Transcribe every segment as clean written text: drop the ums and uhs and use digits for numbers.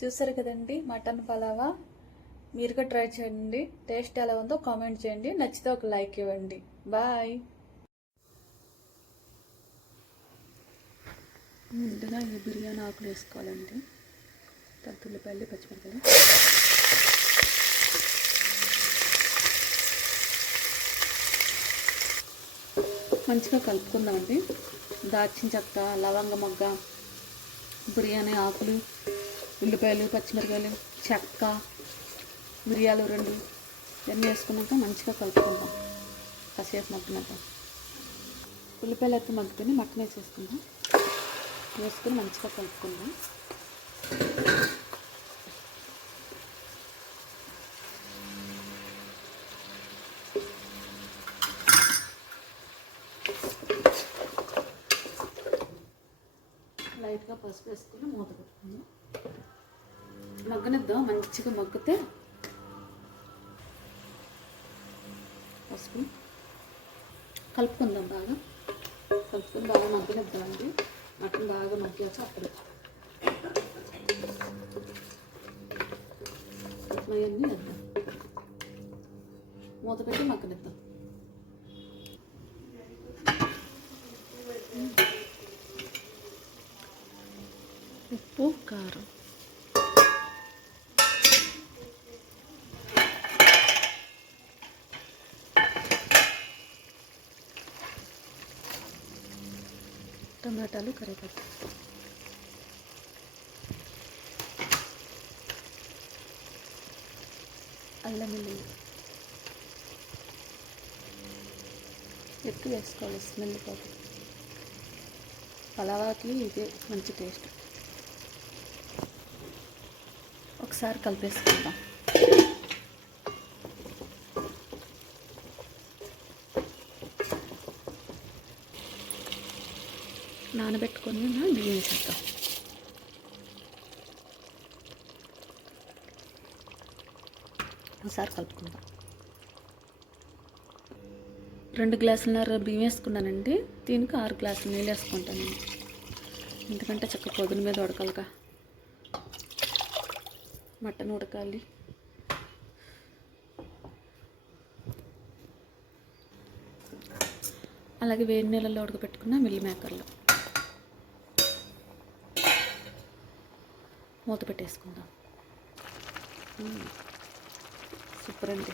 చూసారు కదండి మటన్ పలావా. మీరు కూడా ట్రై చేయండి. టేస్ట్ ఎలా ఉందో కామెంట్ చేయండి. నచ్చితే ఒక లైక్ ఇవ్వండి. బాయ్. ముందుగా ఈ బిర్యానీ ఆకులు వేసుకోవాలండి. ఉల్లిపాయలు, పచ్చిమిరపకాయలు, మంచిగా కలుపుకుందామండి. దాల్చిన చెక్క, లవంగ మొగ్గ, బిర్యానీ ఆకులు, ఉల్లిపాయలు, పచ్చిమిరపకాయలు, చెక్క, మిరియాలు 2 ఇవన్నీ వేసుకున్నాక మంచిగా కలుపుకుందాం. కాసేపు మగ్గినాక ఉల్లిపాయలు అయితే మగ్గిపోయి మటన్ వేసేసుకుందాం. వేసుకుని మంచిగా కలుపుకుందాం. లైట్గా పసుపు వేసుకుని మూత పెట్టుకుందాం. మగ్గనిద్దాం. మంచిగా మగ్గితే పసుపు కలుపుకుందాం. కలుపుకొని బాగా మగ్గనిద్దామండి. మటన్ బాగా మగ్గాక అప్పుడు అవన్నీ వేద్దాం. మూత పెట్టి మగ్గనిద్దాం. ఉప్పు, కారం, టమాటాలు, కరివేపాకు, అల్లం వెల్లుల్లి ఎక్కువ వేసుకోవాలి. స్మెల్ పోతుంది. పలావాకి ఇదే మంచి టేస్ట్. ఒకసారి కలిపేసుకుందాం. నానబెట్టుకొని బియ్యం వేసేద్దాం. ఒకసారి కలుపుకుందాం. 2 గ్లాసులన్నర బియ్యం వేసుకున్నానండి. దీనికి 6 గ్లాసులు నీళ్ళు వేసుకుంటాను. ఎందుకంటే చక్క పొద్దున మీద ఉడకాలిగా. మటన్ ఉడకాలి. అలాగే వేడి నీళ్ళలో ఉడకపెట్టుకున్న మిల్ మేకర్లో మూత పెట్టేసుకుందాం. సూపర్ అండి.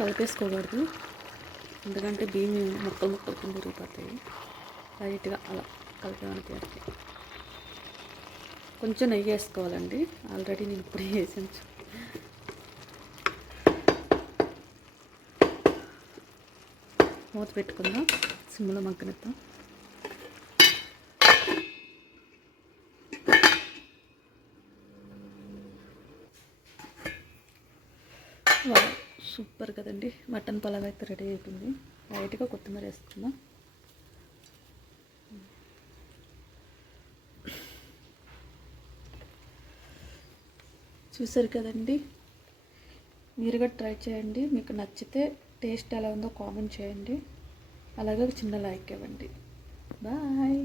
కలిపేసుకోకూడదు, ఎందుకంటే బియ్యం ముక్కలు కింద విరిగిపోతాయి. లైట్గా అలా కలిపేవానికి కొంచెం నెయ్యి వేసుకోవాలండి. ఆల్రెడీ నేను ఇప్పుడు వేసాను. మూత పెట్టుకుందాం. సిమ్లో మగ్గనిద్దాం. సూపర్ కదండి. మటన్ పలావ్ అయితే రెడీ అయిపోయింది. లైట్గా కొత్తిమీర వేసుకుందాం. చూసారు కదండి. మీరు కూడా ట్రై చేయండి. మీకు నచ్చితే టేస్ట్ ఎలా ఉందో కామెంట్ చేయండి. అలాగే చిన్న లైక్ ఇవ్వండి. బాయ్.